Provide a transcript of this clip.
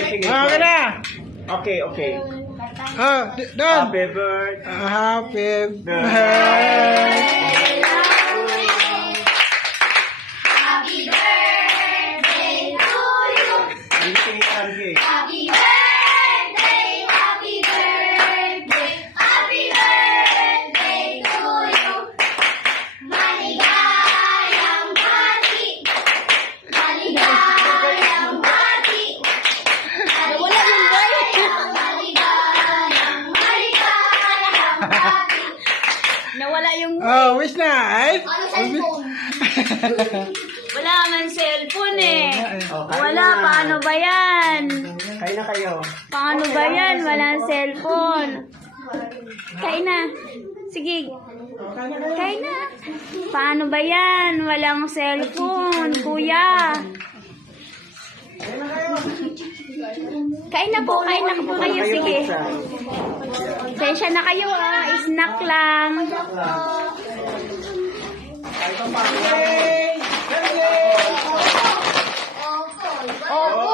sige. Okay na. Okay, okay. Doon. Happy birthday. Happy birthday. Happy birthday to you. Happy birthday, happy birthday, happy birthday to you. Maligayang bati, maligayang bati, maligayang bati. Nawala yung... Oh, wish na. Ay? Ano cellphone? Wala man cellphone eh. Oh, kain Wala, na. paano ba yan? Kain na kayo. Paano ba yan? Walang cellphone. Kain na. Sige. Kain na. Paano ba yan? Walang cellphone, kuya. Kain na po kayo. Sige. Sensya na kayo ah. Snack lang. Opo.